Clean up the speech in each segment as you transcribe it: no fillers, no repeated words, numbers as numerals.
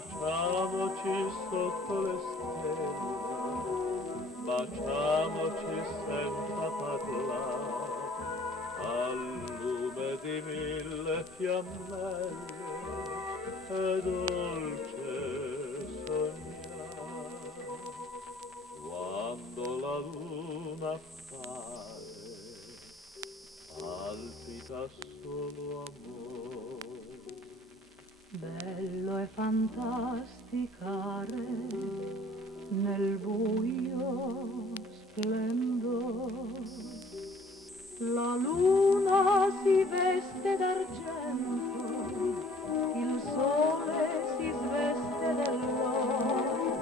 Baciamoci sotto le stelle, baciamoci senza parlare, al lume di mille fiammelle, è dolce sognare. Quando la luna appare, palpita solo amore. Bello è fantasticare nel buio splendor. La luna si veste d'argento, il sole si sveste dell'oro.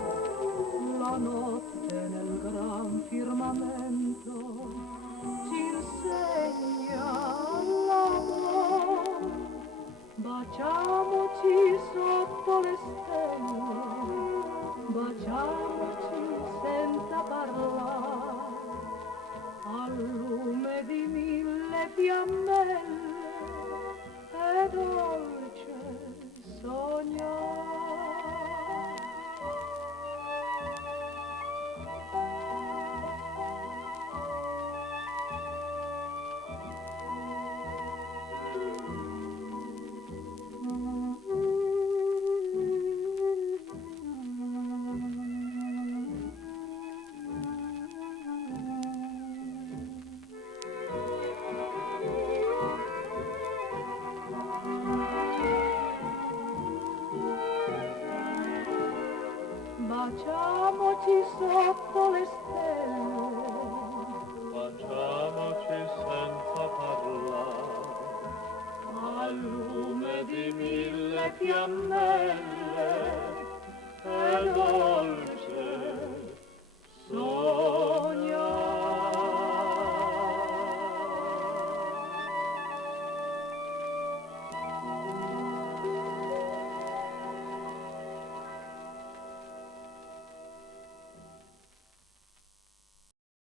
La notte nel gran firmamento ci insegna l'amor. Baciamoci sotto le stelle, baciamoci senza parlare, al lume di mille fiammelle, è dolce sognare. Baciamoci sotto le stelle, Baciamoci senza parlare, al lume di mille fiammelle,